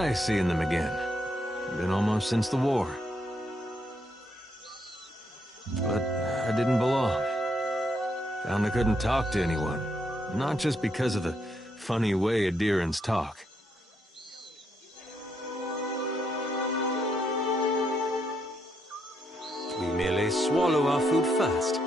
nice seeing them again. Been almost since the war. But I didn't belong. Found I couldn't talk to anyone. Not just because of the funny way Adirans talk. We merely swallow our food first.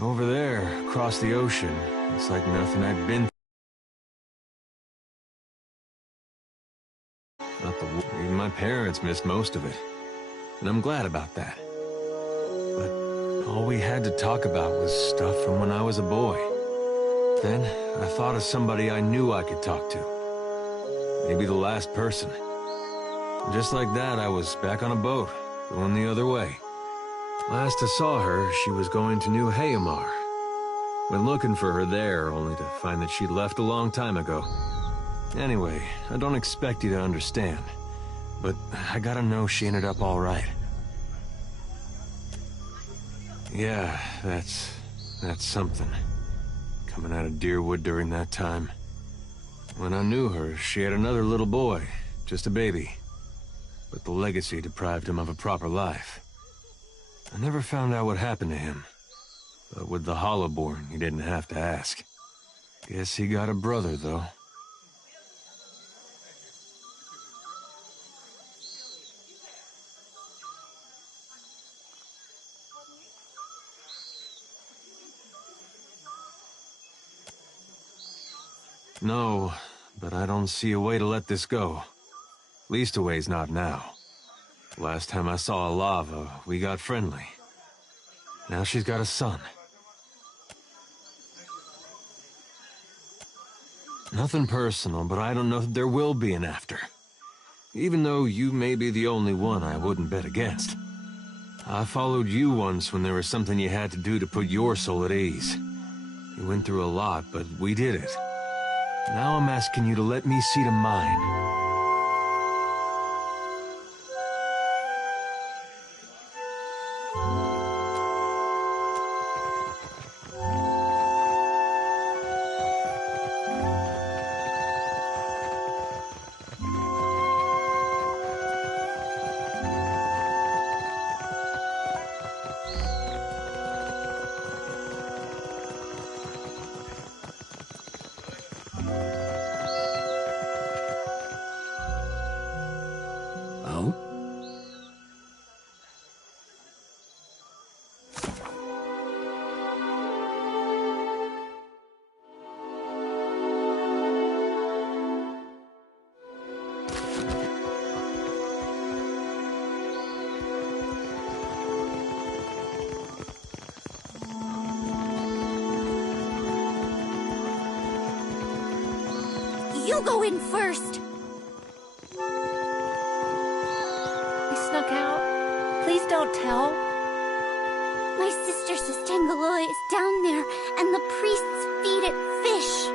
Over there, across the ocean, it's like nothing I'd been through. Not the war. Even my parents missed most of it. And I'm glad about that. But all we had to talk about was stuff from when I was a boy. Then, I thought of somebody I knew I could talk to. Maybe the last person. And just like that, I was back on a boat, going the other way. Last I saw her, she was going to New Hayamar. Went looking for her there, only to find that she'd left a long time ago. Anyway, I don't expect you to understand, but I gotta know she ended up all right. Yeah, that's something. Coming out of Deerwood during that time. When I knew her, she had another little boy, just a baby. But the legacy deprived him of a proper life. I never found out what happened to him. But with the Hollowborn, you didn't have to ask. Guess he got a brother, though. No, but I don't see a way to let this go. Least a way's not now. Last time I saw Alava, we got friendly. Now she's got a son. Nothing personal, but I don't know that there will be an after. Even though you may be the only one I wouldn't bet against. I followed you once when there was something you had to do to put your soul at ease. You went through a lot, but we did it. Now I'm asking you to let me see to mine. Oh? You go in first! We snuck out. Please don't tell. My sister says Tangaloa is down there, and the priests feed it fish.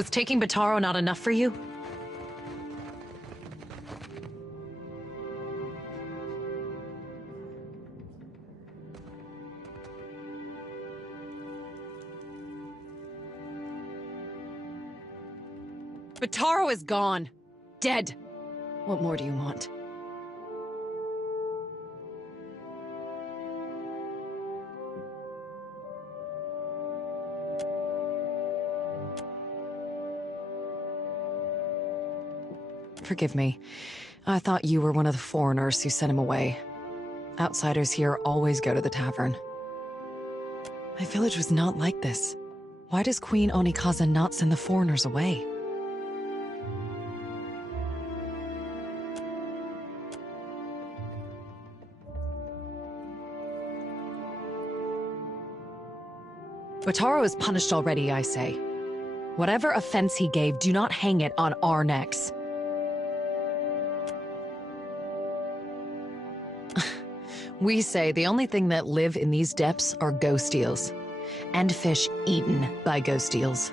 Was taking Bataro not enough for you? Bataro is gone. Dead. What more do you want? Forgive me. I thought you were one of the foreigners who sent him away. Outsiders here always go to the tavern. My village was not like this. Why does Queen Onikaza not send the foreigners away? Bataro is punished already, I say. Whatever offense he gave, do not hang it on our necks. We say the only thing that live in these depths are ghost eels. And fish eaten by ghost eels.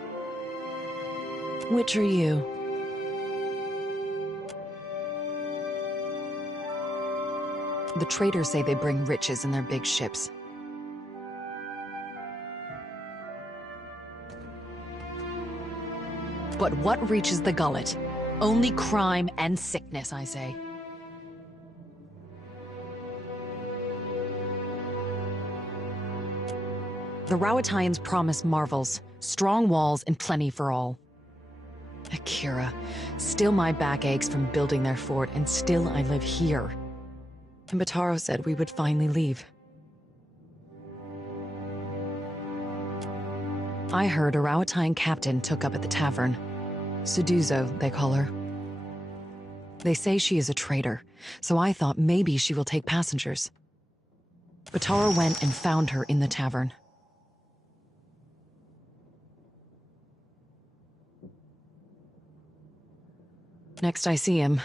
Which are you? The traders say they bring riches in their big ships. But what reaches the gullet? Only crime and sickness, I say. The Rauataians promise marvels, strong walls, and plenty for all. Akira, still my back aches from building their fort, and still I live here. And Bataro said we would finally leave. I heard a Rauataian captain took up at the tavern. Suduzo, they call her. They say she is a traitor, so I thought maybe she will take passengers. Bataro went and found her in the tavern. Next I see him,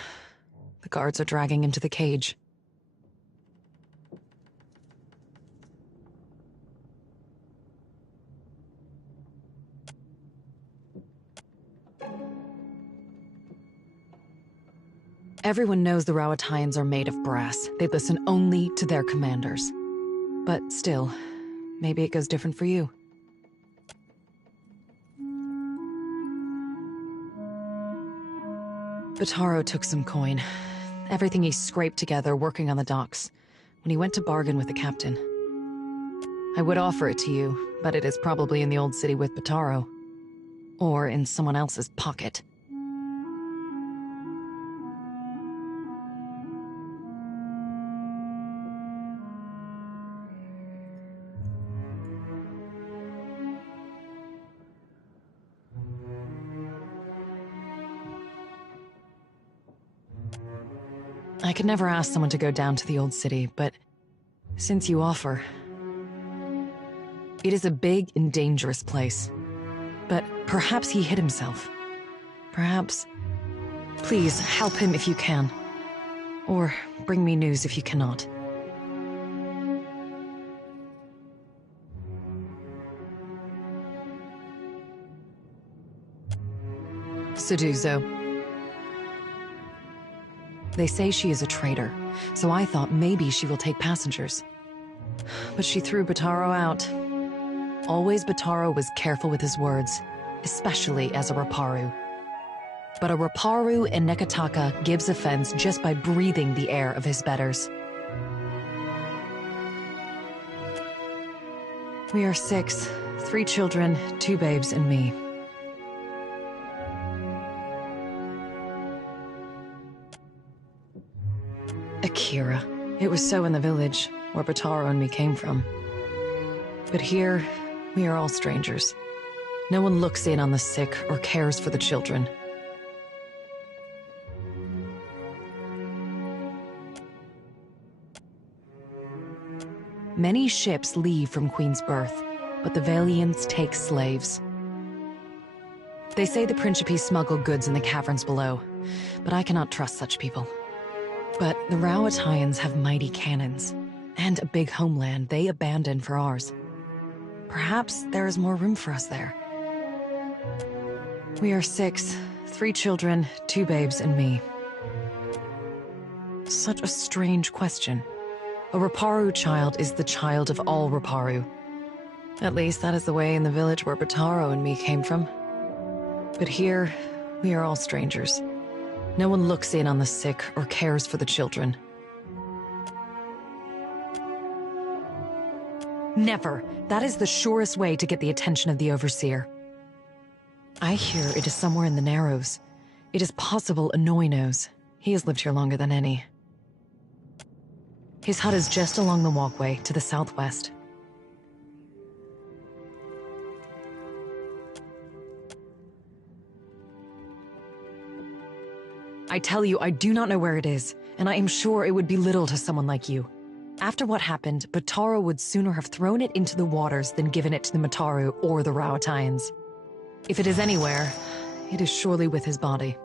the guards are dragging him to the cage. Everyone knows the Rauataians are made of brass. They listen only to their commanders. But still, maybe it goes different for you. Bataro took some coin. Everything he scraped together working on the docks, when he went to bargain with the captain. I would offer it to you, but it is probably in the old city with Bataro. Or in someone else's pocket. I could never ask someone to go down to the old city, but since you offer... It is a big and dangerous place. But perhaps he hid himself. Perhaps... Please, help him if you can. Or bring me news if you cannot. Suduzo. They say she is a traitor, so I thought maybe she will take passengers. But she threw Bataro out. Always Bataro was careful with his words, especially as a Raparu. But a Raparu in Nekataka gives offense just by breathing the air of his betters. We are 6, 3 children, 2 babes, and me. Akira. It was so in the village, where Bataro and me came from. But here, we are all strangers. No one looks in on the sick or cares for the children. Many ships leave from Queen's Birth, but the Valiants take slaves. They say the Principe smuggle goods in the caverns below, but I cannot trust such people. But the Rauataians have mighty cannons, and a big homeland they abandoned for ours. Perhaps there is more room for us there. We are 6, 3 children, 2 babes, and me. Such a strange question. A Raparu child is the child of all Raparu. At least that is the way in the village where Bataro and me came from. But here, we are all strangers. No one looks in on the sick or cares for the children. Never. That is the surest way to get the attention of the Overseer. I hear it is somewhere in the Narrows. It is possible Anoi knows. He has lived here longer than any. His hut is just along the walkway to the southwest. I tell you, I do not know where it is, and I am sure it would be little to someone like you. After what happened, Bataro would sooner have thrown it into the waters than given it to the Mataru or the Rauataians. If it is anywhere, it is surely with his body.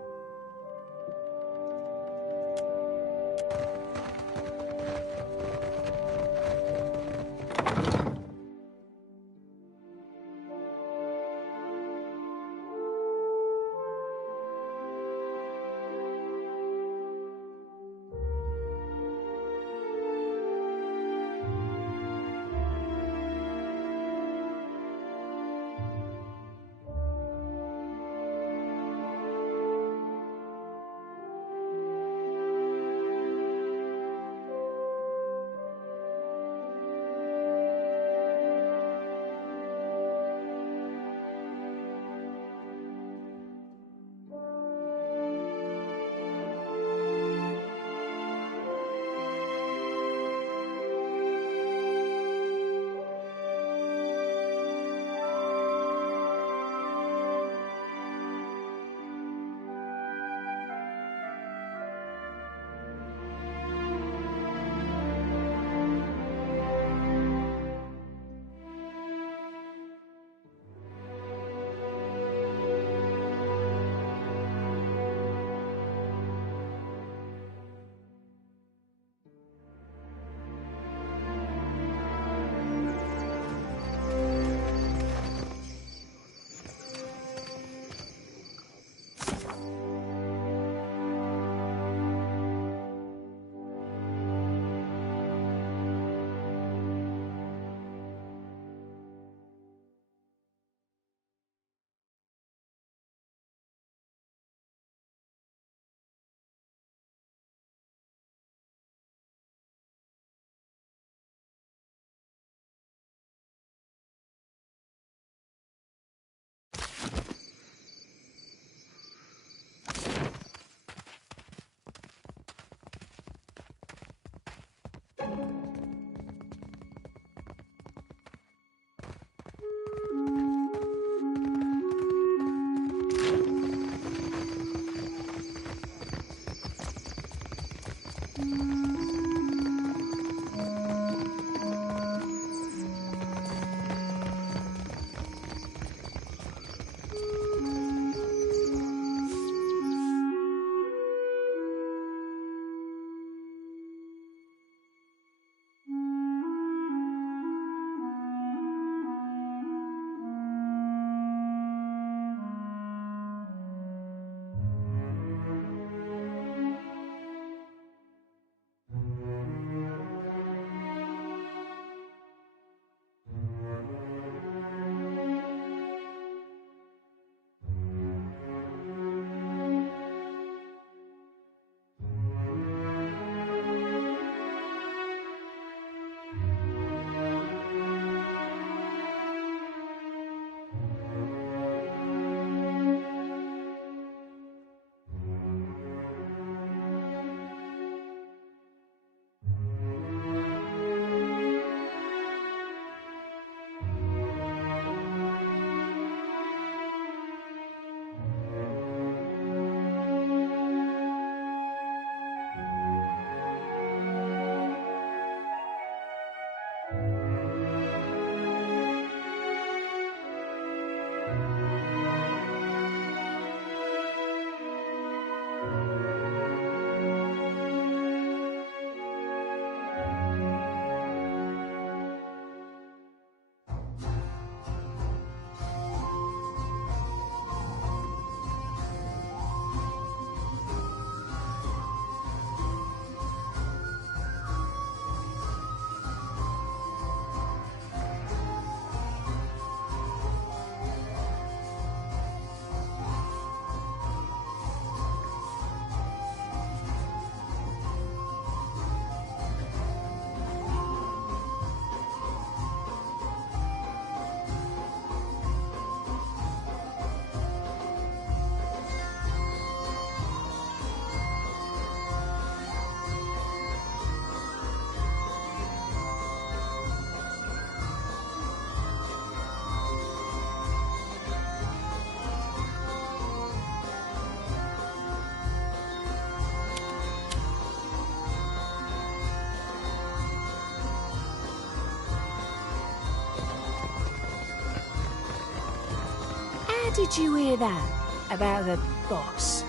did you hear that? About the boss?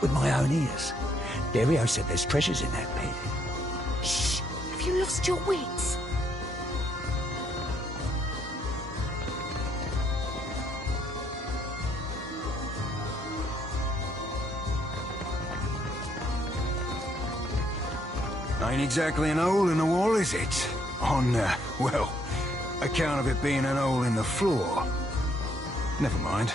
With my own ears. Dario said there's treasures in that pit. Shh! Have you lost your wits? Ain't exactly an hole in the wall, is it? On, well, account of it being an hole in the floor. Never mind.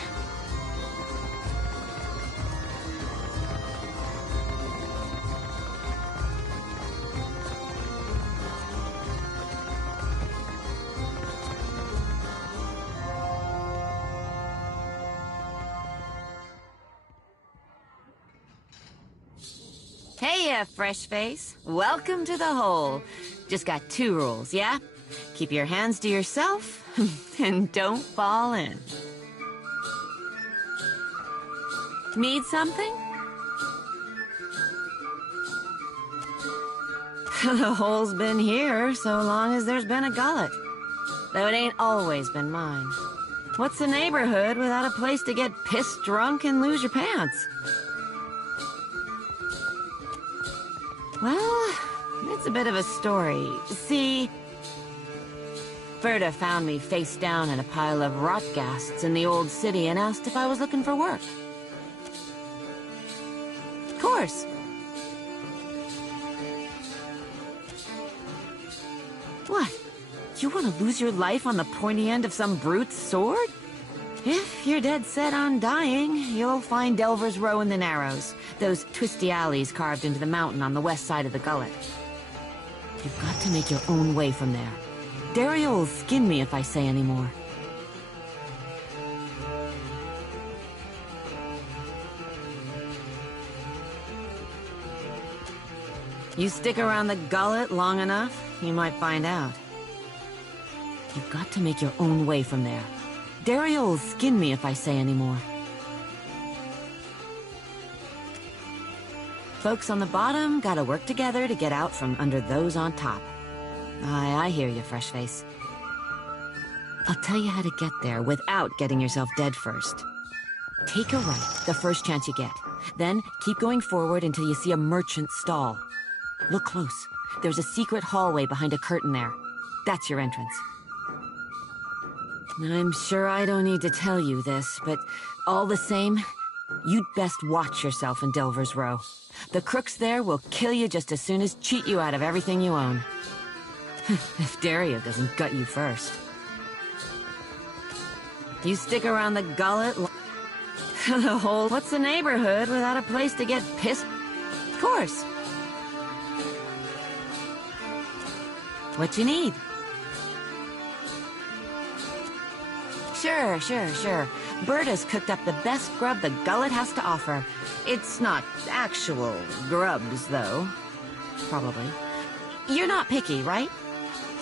Hey, fresh face. Welcome to the hole. Just got 2 rules, yeah? Keep your hands to yourself, and don't fall in. Need something? The hole's been here so long as there's been a gullet. Though it ain't always been mine. What's a neighborhood without a place to get pissed drunk and lose your pants? Well, it's a bit of a story. See, Berta found me face down in a pile of rotgasts in the old city and asked if I was looking for work. Of course. What? You want to lose your life on the pointy end of some brute's sword? If you're dead set on dying, you'll find Delver's Row in the Narrows. Those twisty alleys carved into the mountain on the west side of the gullet. You've got to make your own way from there. Dario will skin me if I say any more. You stick around the gullet long enough, you might find out. You've got to make your own way from there. Dario will skin me if I say any more. Folks on the bottom gotta work together to get out from under those on top. I hear you, fresh face. I'll tell you how to get there without getting yourself dead first. Take a right the first chance you get. Then keep going forward until you see a merchant stall. Look close. There's a secret hallway behind a curtain there. That's your entrance. I'm sure I don't need to tell you this, but all the same, you'd best watch yourself in Delver's Row. The crooks there will kill you just as soon as cheat you out of everything you own. If Dario doesn't gut you first. You stick around the gullet... the whole... What's a neighborhood without a place to get pissed? Of course. What you need? Sure. Berta's cooked up the best grub the gullet has to offer. It's not actual grubs, though. Probably. You're not picky, right?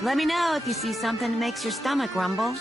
Let me know if you see something that makes your stomach rumble.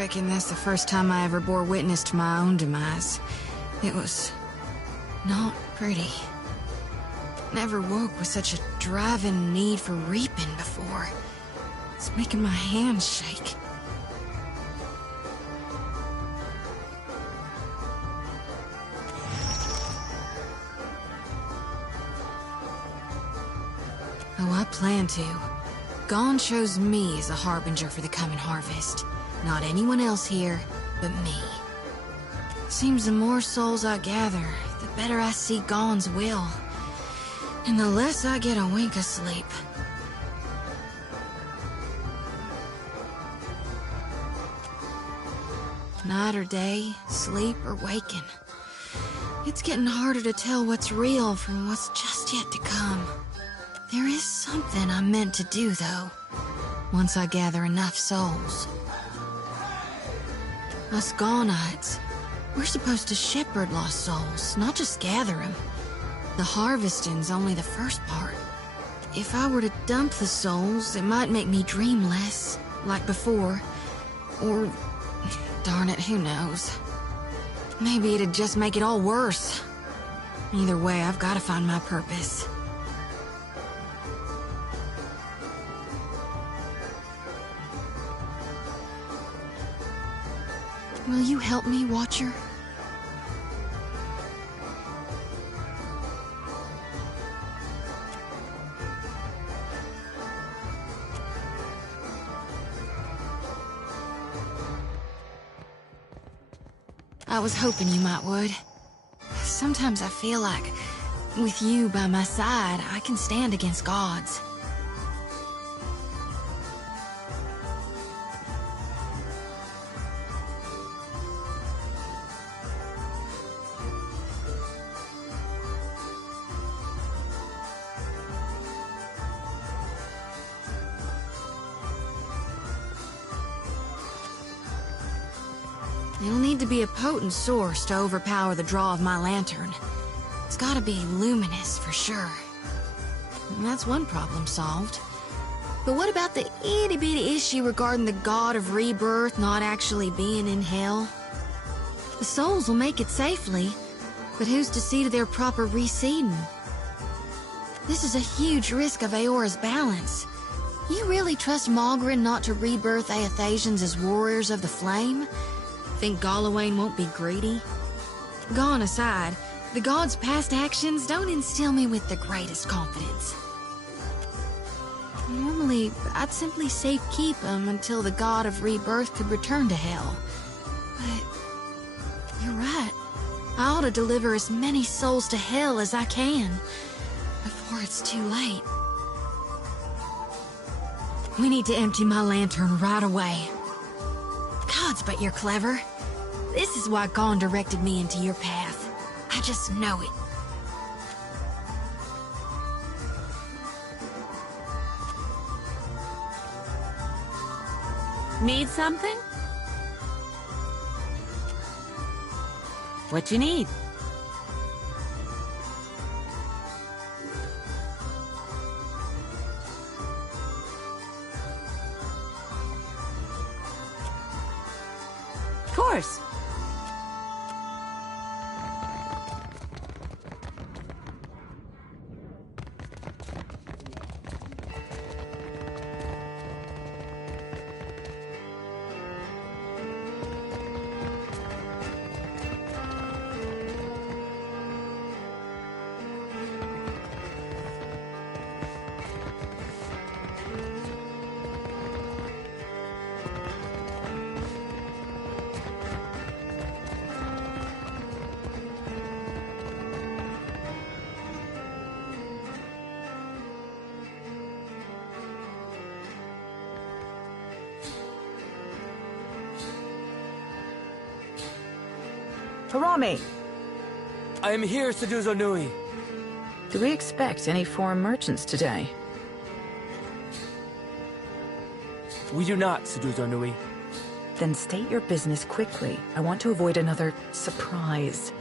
reckon that's the first time I ever bore witness to my own demise. It was not pretty. Never woke with such a driving need for reaping before. It's making my hands shake. Oh, I plan to. Gon chose me as a harbinger for the coming harvest. Not anyone else here, but me. Seems the more souls I gather, the better I see Gon's will. And the less I get a wink of sleep. Night or day, sleep or waking. It's getting harder to tell what's real from what's just yet to come. There is something I'm meant to do, though, once I gather enough souls. Us Gonites, we're supposed to shepherd lost souls, not just gather them. The harvesting's only the first part. If I were to dump the souls, it might make me dream less, like before. Or, darn it, who knows? Maybe it'd just make it all worse. Either way, I've got to find my purpose. Will you help me, Watcher? I was hoping you might would. Sometimes I feel like, with you by my side, I can stand against gods. It'll need to be a potent source to overpower the draw of my lantern. It's gotta be luminous, for sure. And that's one problem solved. But what about the itty-bitty issue regarding the god of rebirth not actually being in hell? The souls will make it safely, but who's to see to their proper reseeding? This is a huge risk of Aora's balance. You really trust Malgrin not to rebirth Aethasians as warriors of the flame? Think Galawain won't be greedy? Gon aside, the god's past actions don't instill me with the greatest confidence. Normally, I'd simply safekeep him until the god of rebirth could return to hell. But you're right. I ought to deliver as many souls to hell as I can before it's too late. We need to empty my lantern right away. Gods, but you're clever. This is why Gon directed me into your path. I just know it. Need something? What you need? Of course. Harami! I am here, Seduzo Nui. Do we expect any foreign merchants today? We do not, Seduzo Nui. Then state your business quickly. I want to avoid another surprise.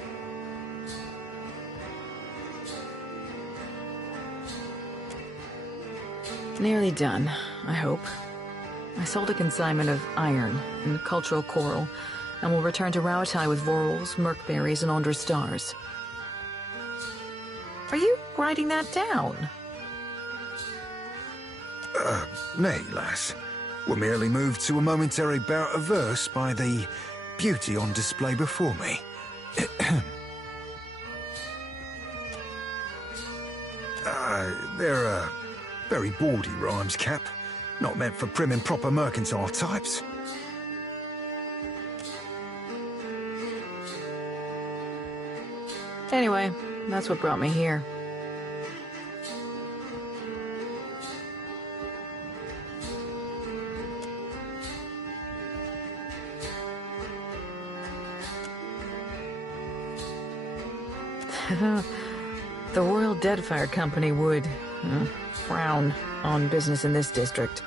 Nearly done, I hope. I sold a consignment of iron and cultural coral, and will return to Rauatai with Vorals, Mercberries, and Andra stars. Are you writing that down? Nay, lass. We're merely moved to a momentary bout of verse by the beauty on display before me. They're very bawdy rhymes, Cap. Not meant for prim and proper mercantile types. Anyway, that's what brought me here. The Royal Deadfire Company would frown on business in this district,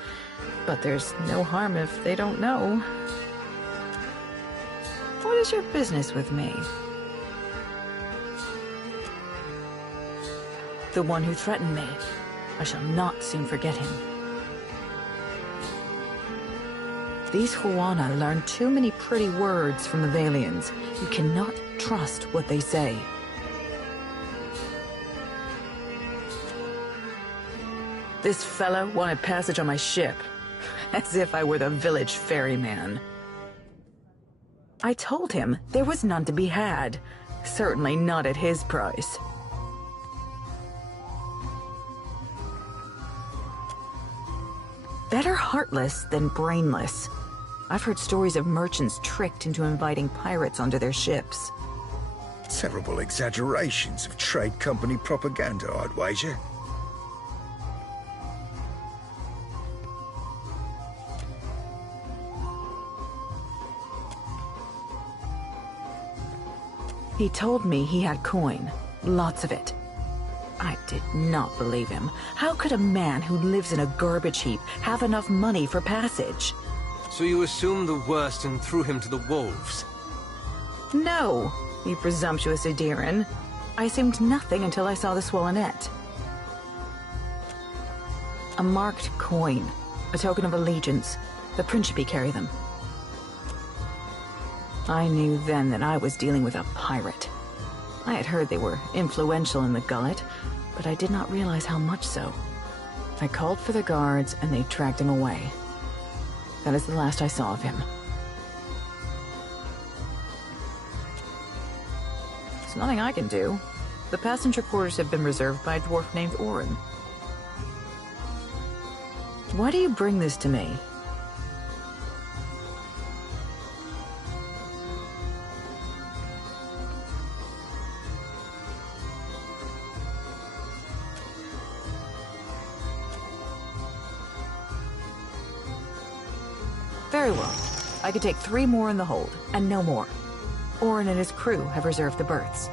but there's no harm if they don't know. What is your business with me? The one who threatened me. I shall not soon forget him. These Huana learn too many pretty words from the Valians. You cannot trust what they say. This fellow wanted passage on my ship, as if I were the village ferryman. I told him there was none to be had, certainly not at his price. Better heartless than brainless. I've heard stories of merchants tricked into inviting pirates onto their ships. Terrible exaggerations of trade company propaganda, I'd wager. He told me he had coin, lots of it. I did not believe him. How could a man who lives in a garbage heap have enough money for passage? So you assumed the worst and threw him to the wolves? No, you presumptuous Adiran. I assumed nothing until I saw the Swollenette. A marked coin, a token of allegiance. The Principi carry them. I knew then that I was dealing with a pirate. I had heard they were influential in the Gullet, but I did not realize how much so. I called for the guards, and they tracked him away. That is the last I saw of him. There's nothing I can do. The passenger quarters have been reserved by a dwarf named Orin. Why do you bring this to me? Very well. I could take 3 more in the hold, and no more. Orin and his crew have reserved the berths.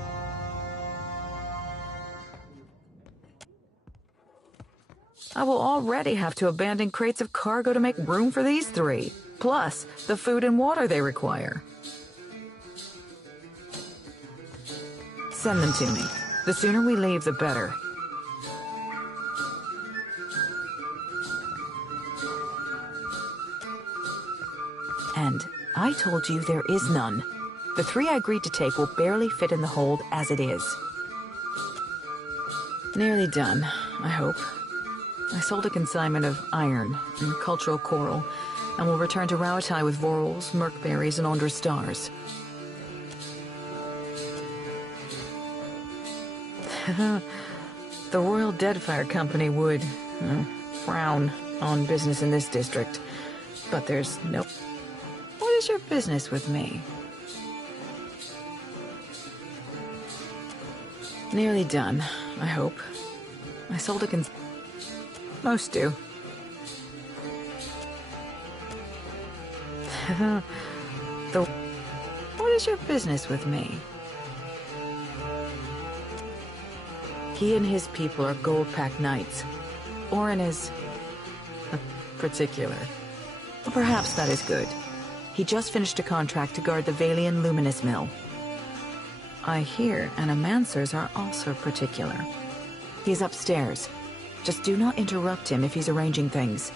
I will already have to abandon crates of cargo to make room for these 3, plus the food and water they require. Send them to me. The sooner we leave, the better. And I told you there is none. The 3 I agreed to take will barely fit in the hold as it is. Nearly done, I hope. I sold a consignment of iron and cultural coral, and will return to Rauatai with Vorals, Mercberries, and Andra stars. The Royal Deadfire Company would frown on business in this district, but there's no... What is your business with me? Nearly done, I hope. I sold a Most do. What is your business with me? He and his people are gold-packed knights. Orin is... particular. Perhaps that is good. He just finished a contract to guard the Valian Luminous Mill. I hear Animancers are also particular. He's upstairs. Just do not interrupt him if he's arranging things.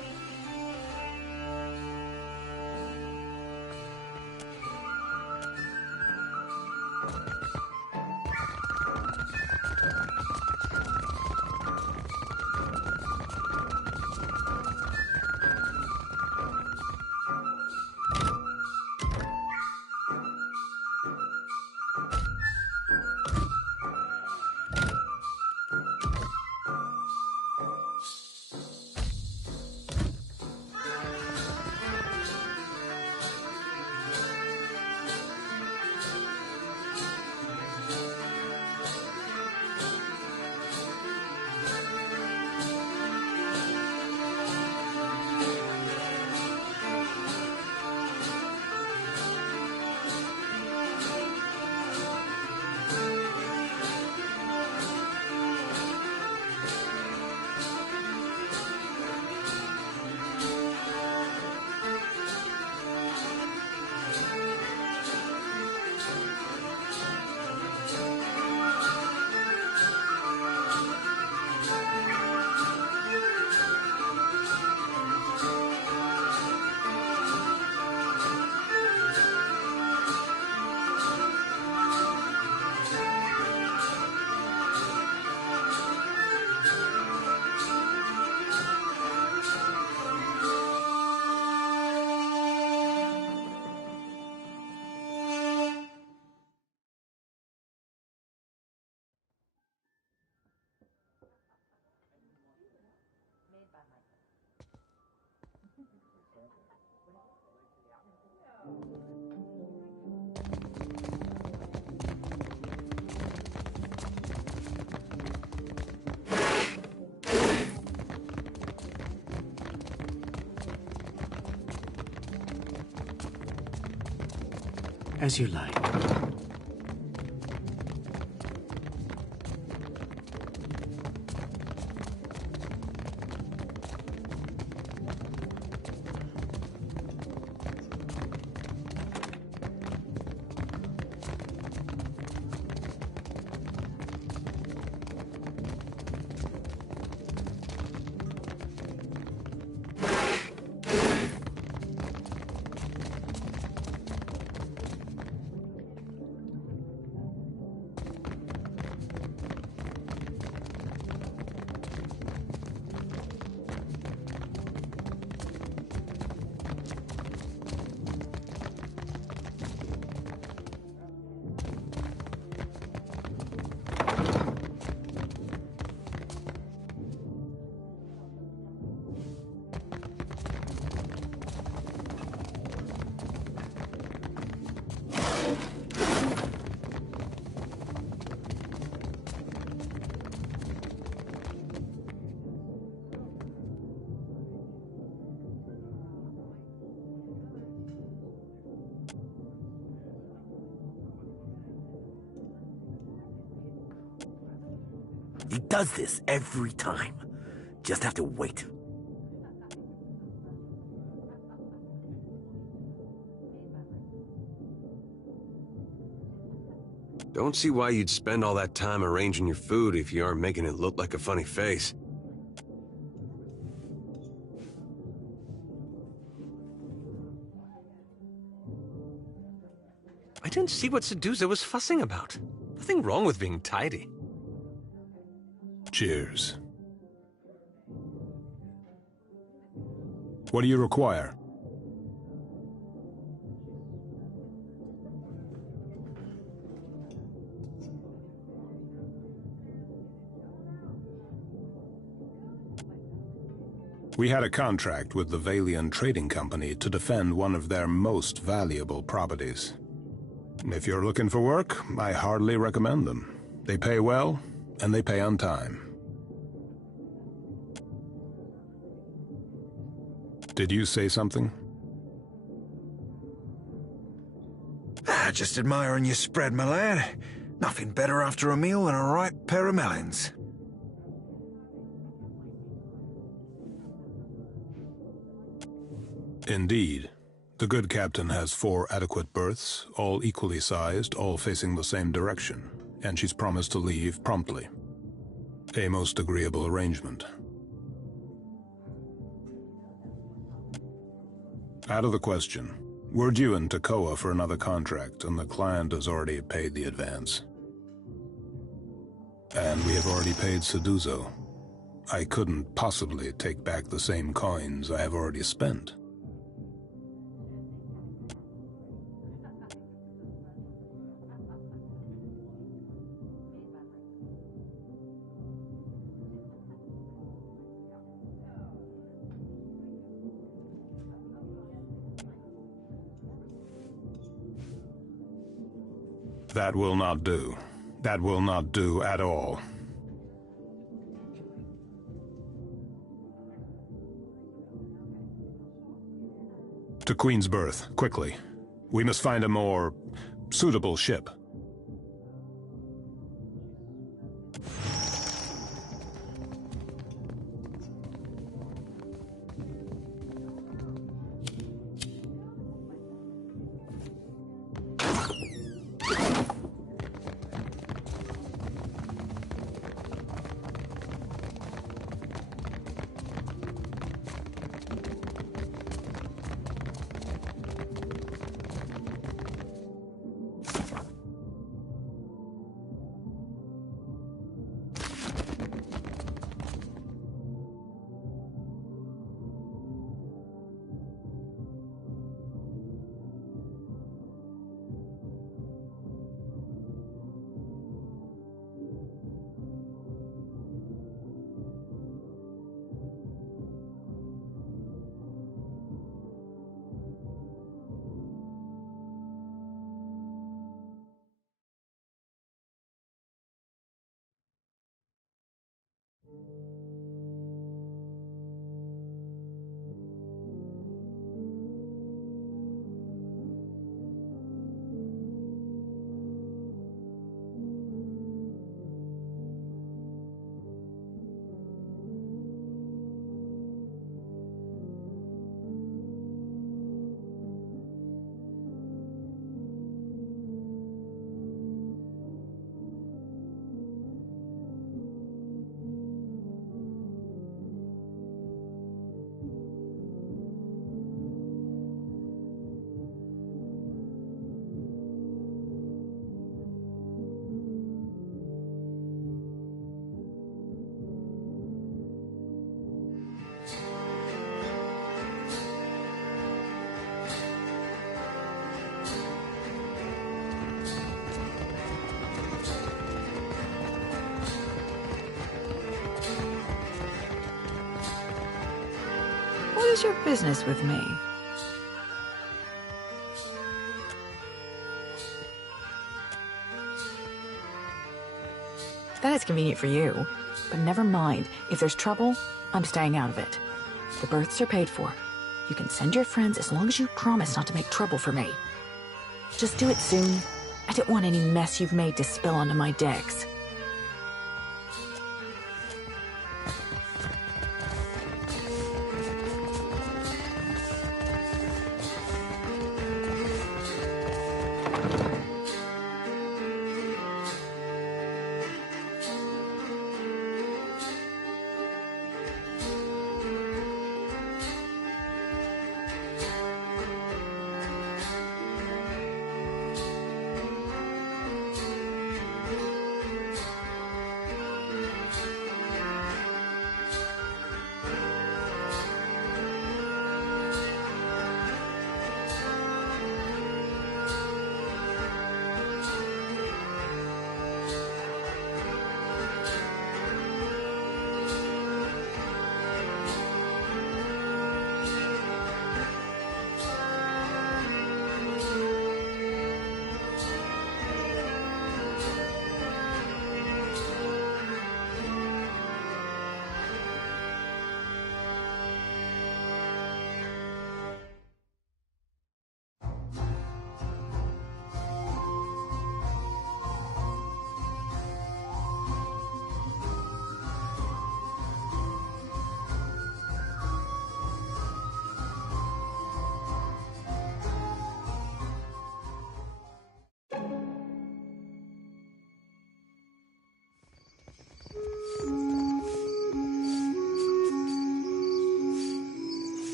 As you like. He does this every time. Just have to wait. Don't see why you'd spend all that time arranging your food if you aren't making it look like a funny face. I didn't see what Sedusa was fussing about. Nothing wrong with being tidy. Cheers. What do you require? We had a contract with the Valian Trading Company to defend one of their most valuable properties. If you're looking for work, I hardly recommend them. They pay well, and they pay on time. Did you say something? Just admiring your spread, my lad. Nothing better after a meal than a ripe pair of melons. Indeed. The good captain has 4 adequate berths, all equally sized, all facing the same direction, and she's promised to leave promptly. A most agreeable arrangement. Out of the question. We're due in Tekoa for another contract, and the client has already paid the advance. And we have already paid Seduzo. I couldn't possibly take back the same coins I have already spent. That will not do. That will not do at all. To Queen's Berth, quickly. We must find a more suitable ship. What's your business with me? That is convenient for you, but never mind. If there's trouble, I'm staying out of it. The berths are paid for. You can send your friends as long as you promise not to make trouble for me. Just do it soon. I don't want any mess you've made to spill onto my decks.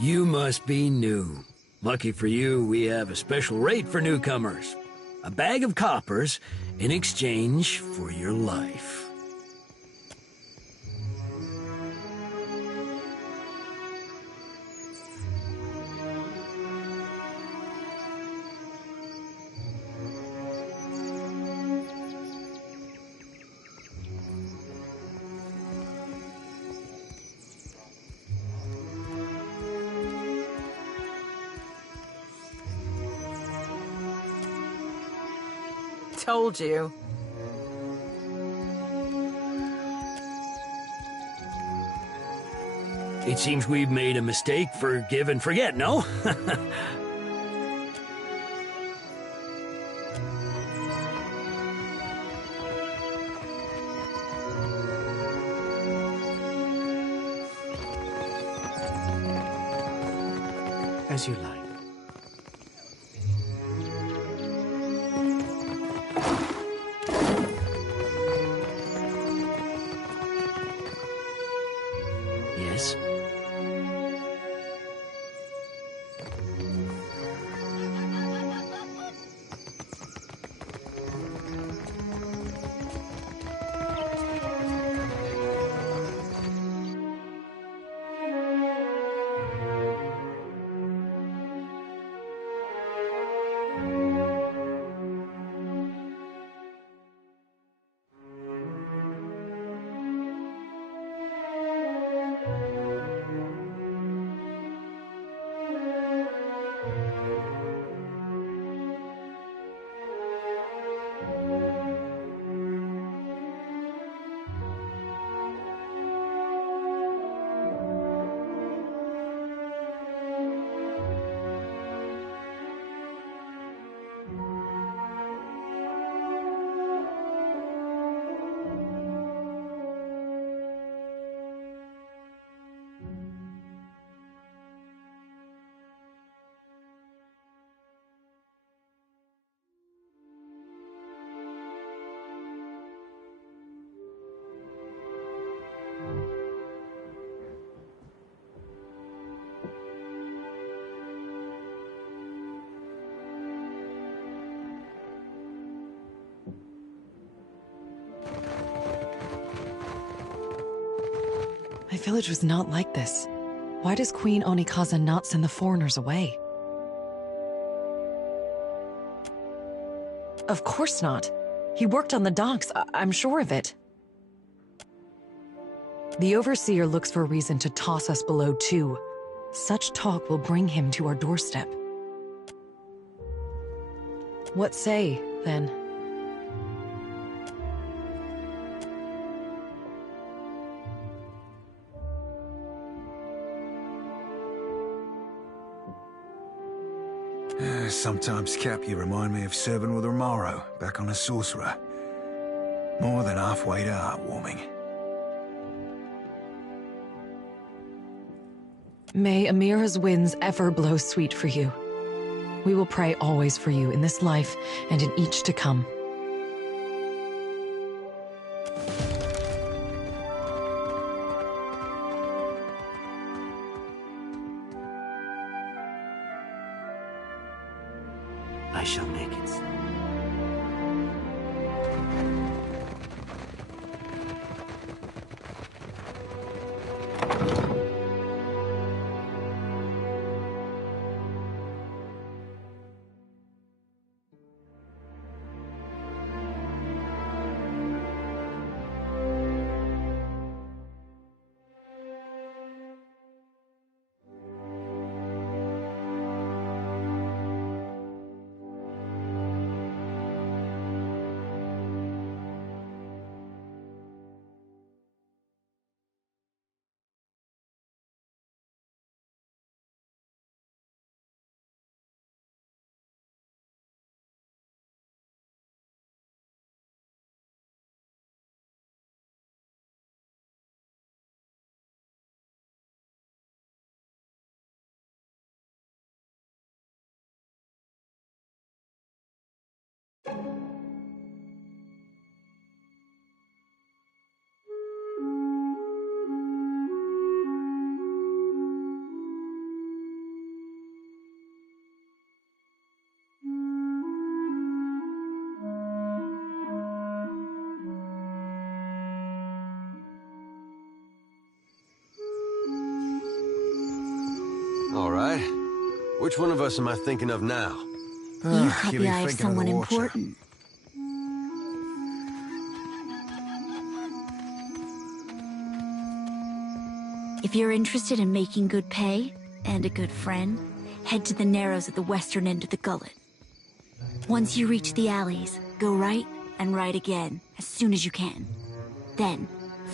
You must be new. Lucky for you, we have a special rate for newcomers. A bag of coppers in exchange for your life. Told you. It seems we've made a mistake. Forgive and forget, no? As you like. Yes? My village was not like this. Why does Queen Onikaza not send the foreigners away? Of course not. He worked on the docks, I'm sure of it. The Overseer looks for a reason to toss us below too. Such talk will bring him to our doorstep. What say, then? Sometimes, Cap, you remind me of serving with Romaro, back on a sorcerer. More than halfway to heartwarming. May Amira's winds ever blow sweet for you. We will pray always for you in this life and in each to come. I shall make it. All right. Which one of us am I thinking of now? You caught the eye of someone important. If you're interested in making good pay, and a good friend, head to the Narrows at the western end of the gullet. Once you reach the alleys, go right and right again, as soon as you can. Then,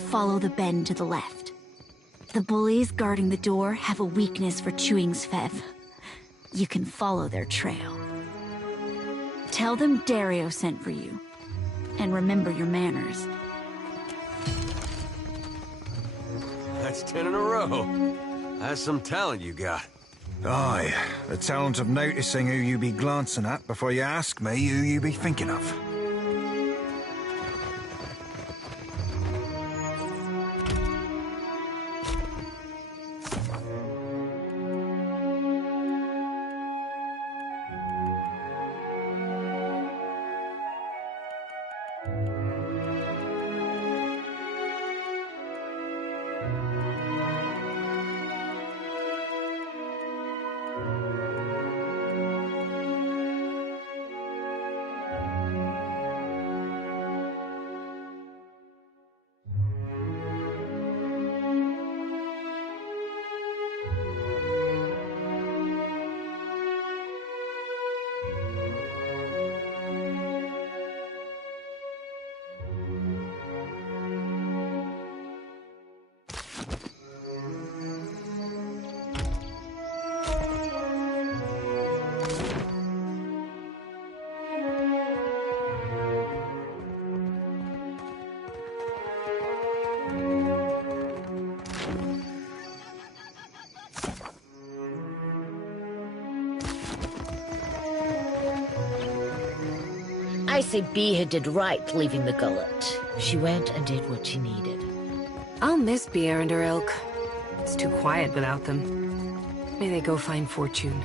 follow the bend to the left. The bullies guarding the door have a weakness for chewing Svev. You can follow their trail. Tell them Dario sent for you. And remember your manners. That's 10 in a row. That's some talent you got. Aye, the talent of noticing who you be glancing at before you ask me who you be thinking of. I say Beha did right leaving the gullet. She went and did what she needed. I'll miss Beha and her ilk. It's too quiet without them. May they go find fortune.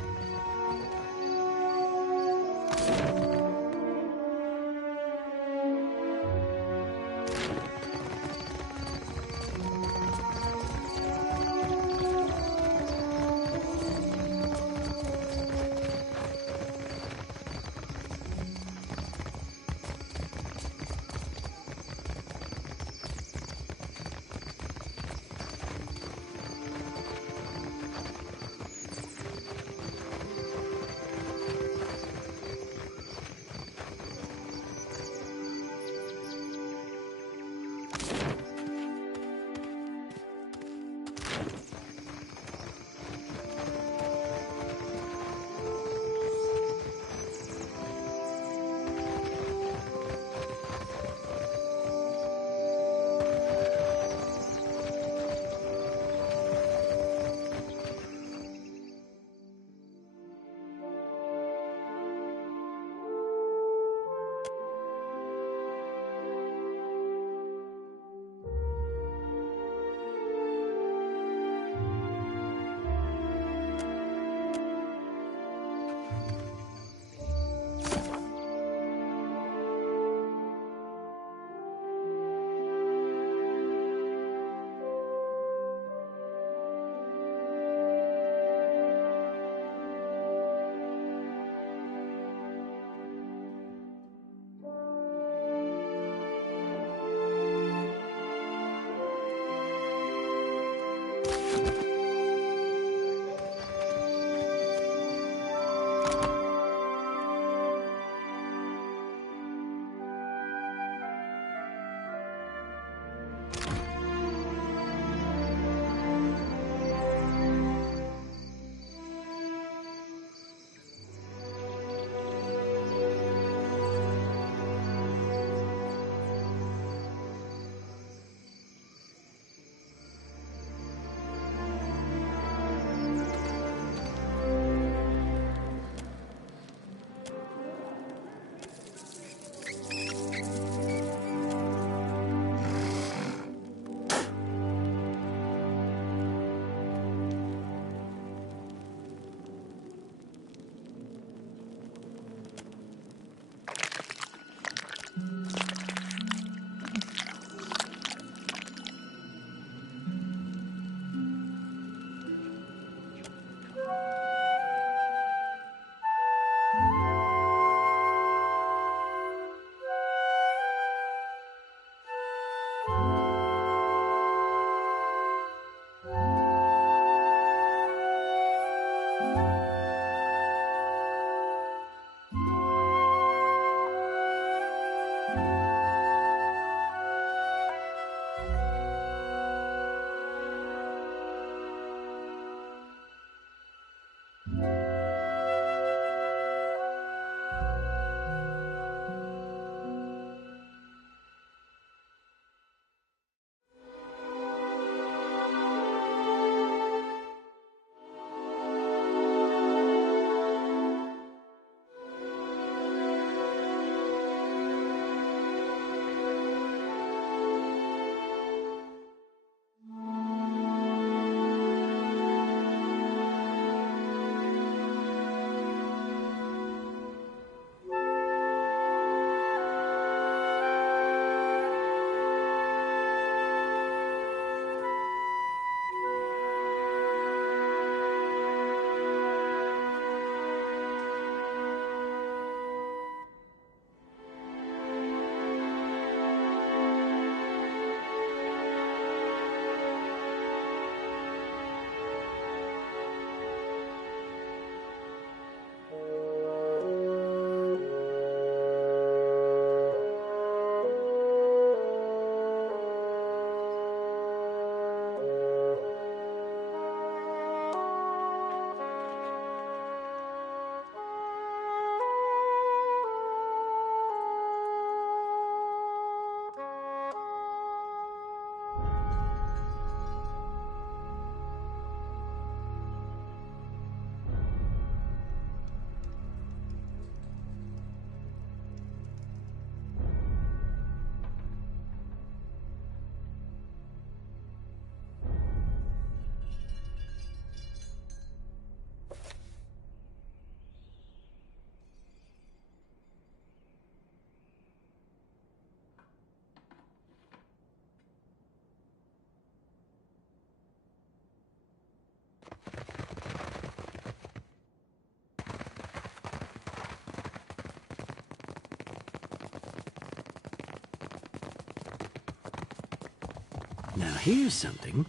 Now here's something.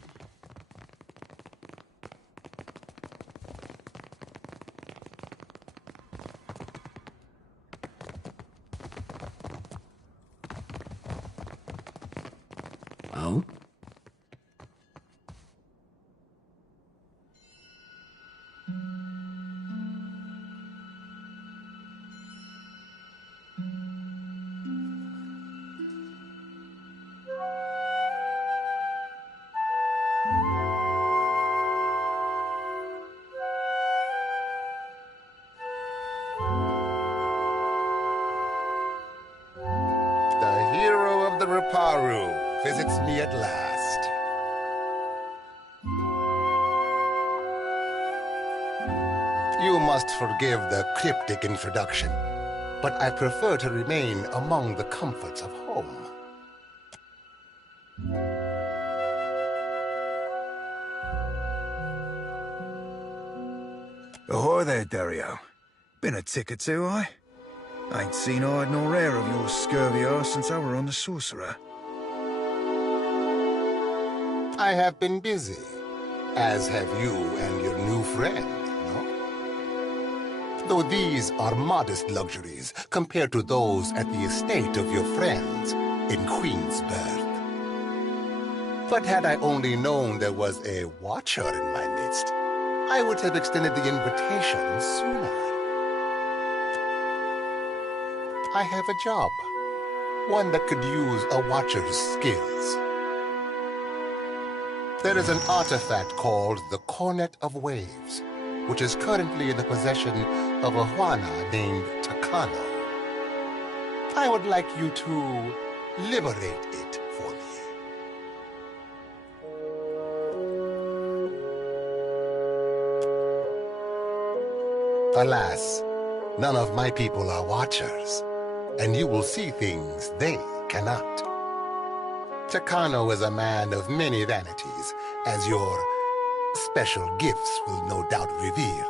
Oh? The hero of the Riparu visits me at last. You must forgive the cryptic introduction, but I prefer to remain among the comforts of home. Ahoy there, Dario. Been a tick or two, I ain't seen hide nor hair of your scurvy arse since I were on the Sorcerer. I have been busy, as have you and your new friend, no? Though these are modest luxuries compared to those at the estate of your friends in Queensberth. But had I only known there was a watcher in my midst, I would have extended the invitation sooner. I have a job, one that could use a watcher's skills. There is an artifact called the Cornet of Waves, which is currently in the possession of a Juana named Takano. I would like you to liberate it for me. Alas, none of my people are watchers, and you will see things they cannot. Takano is a man of many vanities, as your special gifts will no doubt reveal.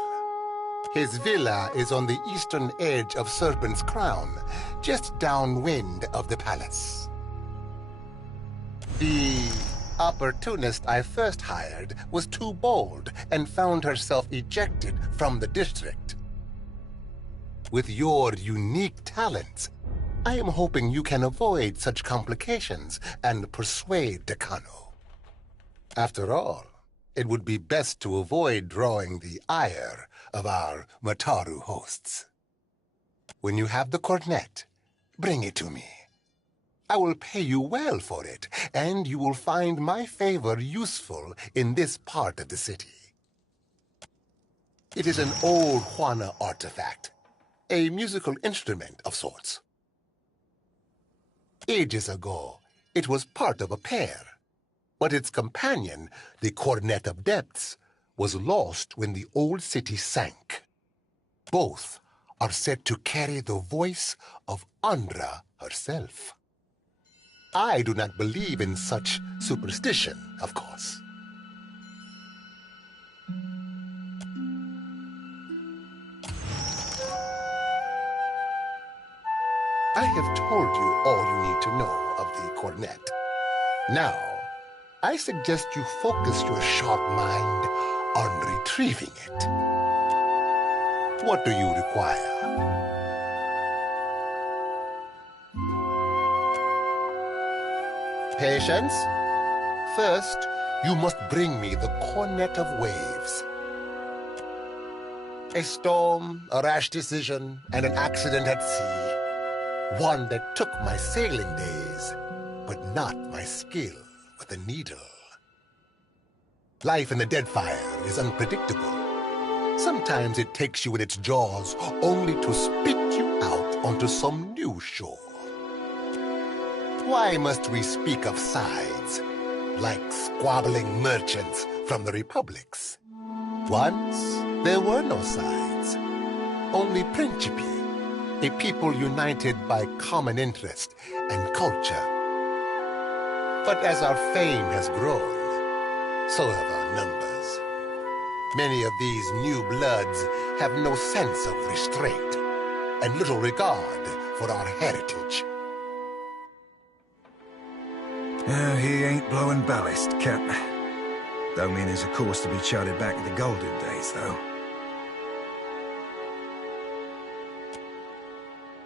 His villa is on the eastern edge of Serpent's Crown, just downwind of the palace. The opportunist I first hired was too bold and found herself ejected from the district. With your unique talents, I am hoping you can avoid such complications and persuade Takano. After all, it would be best to avoid drawing the ire of our Mataru hosts. When you have the cornet, bring it to me. I will pay you well for it, and you will find my favor useful in this part of the city. It is an old Juana artifact, a musical instrument of sorts. Ages ago, it was part of a pair, but its companion, the Cornet of Depths, was lost when the old city sank. Both are said to carry the voice of Andra herself. I do not believe in such superstition, of course. I have told you all you need to know of the cornet. Now, I suggest you focus your sharp mind on retrieving it. What do you require? Patience. First, you must bring me the Cornet of Waves. A storm, a rash decision, and an accident at sea. One that took my sailing days, but not my skill with a needle. Life in the Deadfire is unpredictable. Sometimes it takes you in its jaws only to spit you out onto some new shore. Why must we speak of sides, like squabbling merchants from the republics? Once, there were no sides, only Principi, a people united by common interest and culture. But as our fame has grown, so have our numbers. Many of these new bloods have no sense of restraint and little regard for our heritage. He ain't blowing ballast, Cap. Don't mean there's a course to be charted back to the golden days, though.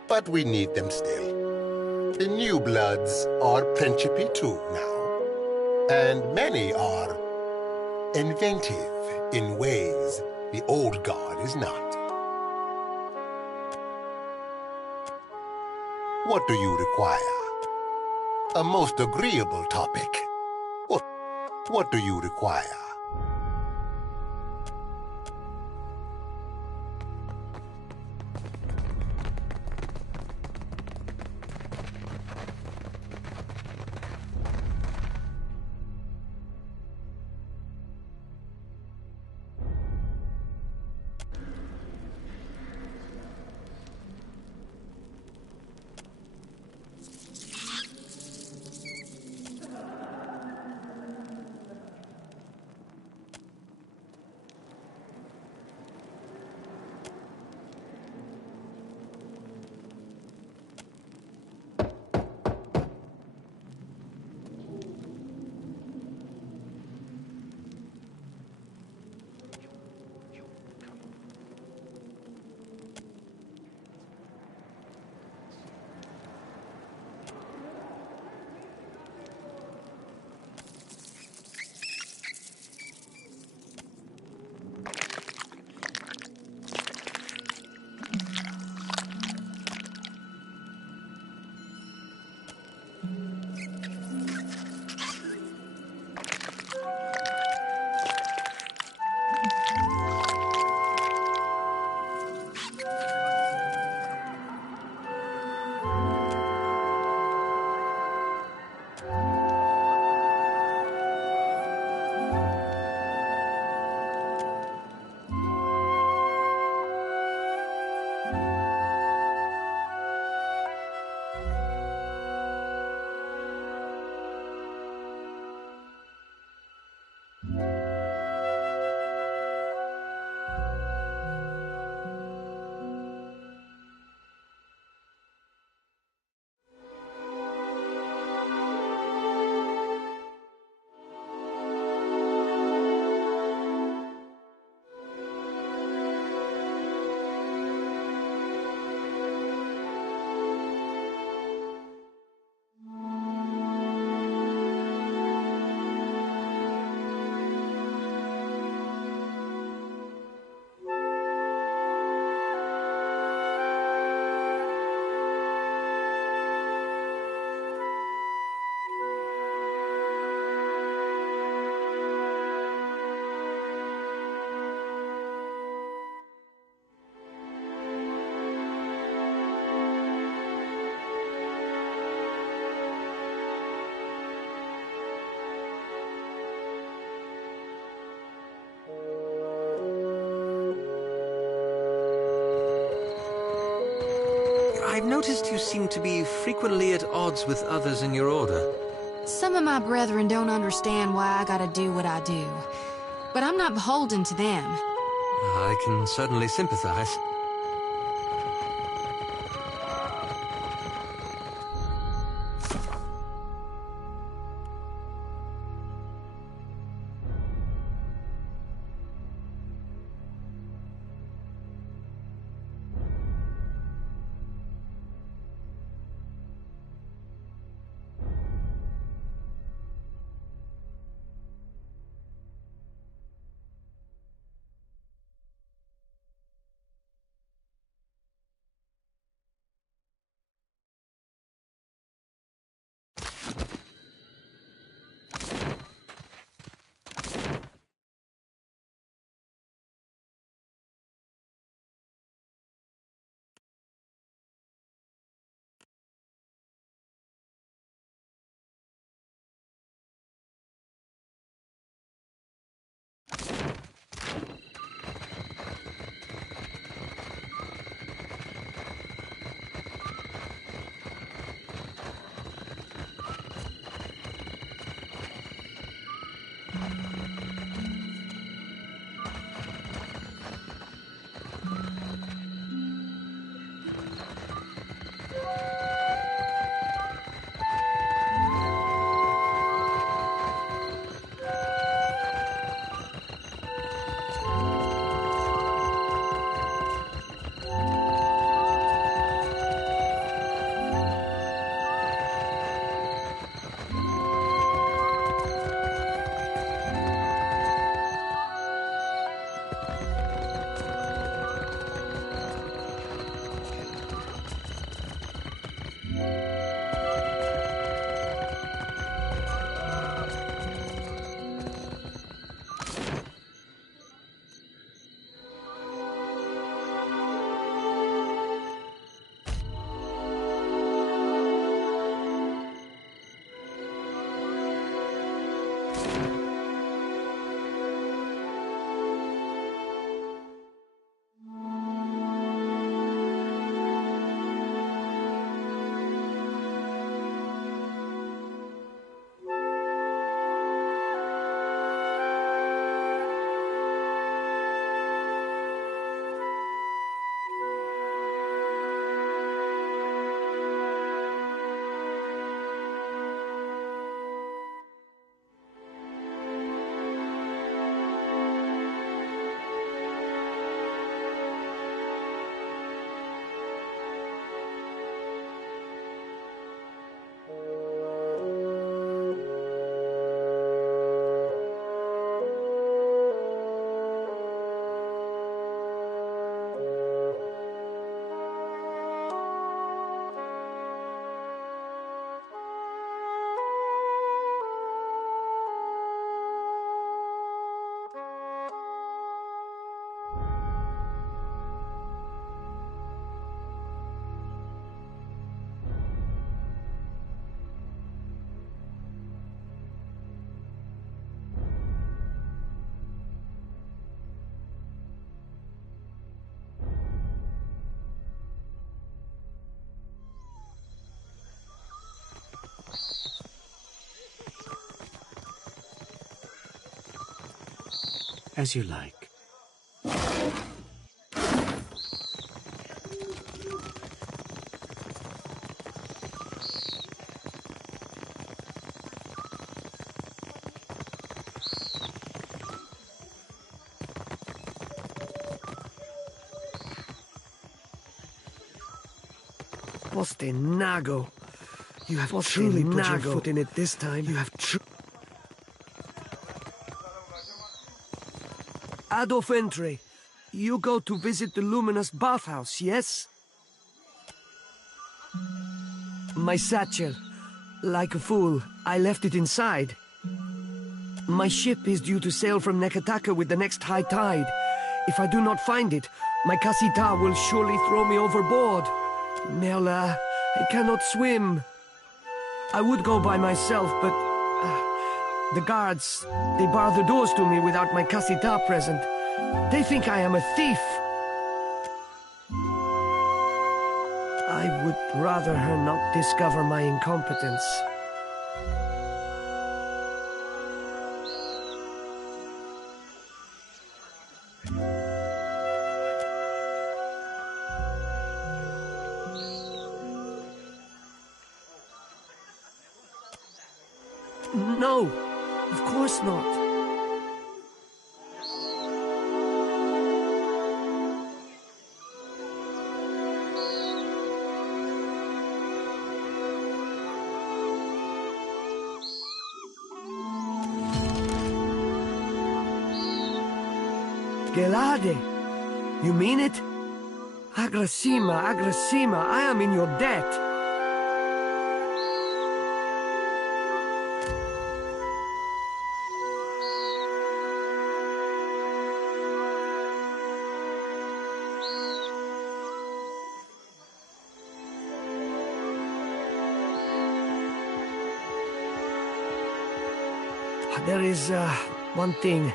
But we need them still. The new bloods are Principi too now. And many are inventive in ways the old guard is not. What do you require? A most agreeable topic. What do you require? I've noticed you seem to be frequently at odds with others in your order. Some of my brethren don't understand why I gotta do what I do. But I'm not beholden to them. I can certainly sympathize. As you like. Postenago. You have truly put your foot in it this time. You have Adolf Entry, you go to visit the Luminous bathhouse, yes? My satchel. Like a fool, I left it inside. My ship is due to sail from Neketaka with the next high tide. If I do not find it, my Kasita will surely throw me overboard. Merla, I cannot swim. I would go by myself, but the guards, they bar the doors to me without my Kasita present. They think I am a thief. I would rather her not discover my incompetence. No, of course not. Gelade, you mean it? Agrasima, Agrasima, I am in your debt. There is, one thing.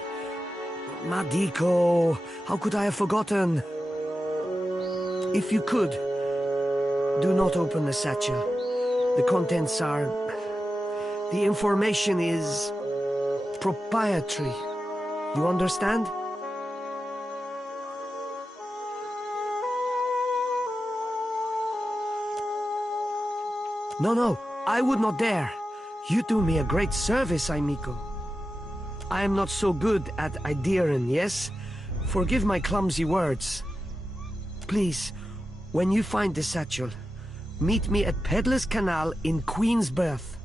Madiko, how could I have forgotten? If you could, do not open the satchel. The contents are... The information is... proprietary. You understand? No, I would not dare. You do me a great service, Aimiko. I am not so good at Ideiren, yes? Forgive my clumsy words. Please, when you find the satchel, meet me at Peddler's Canal in Queensberth.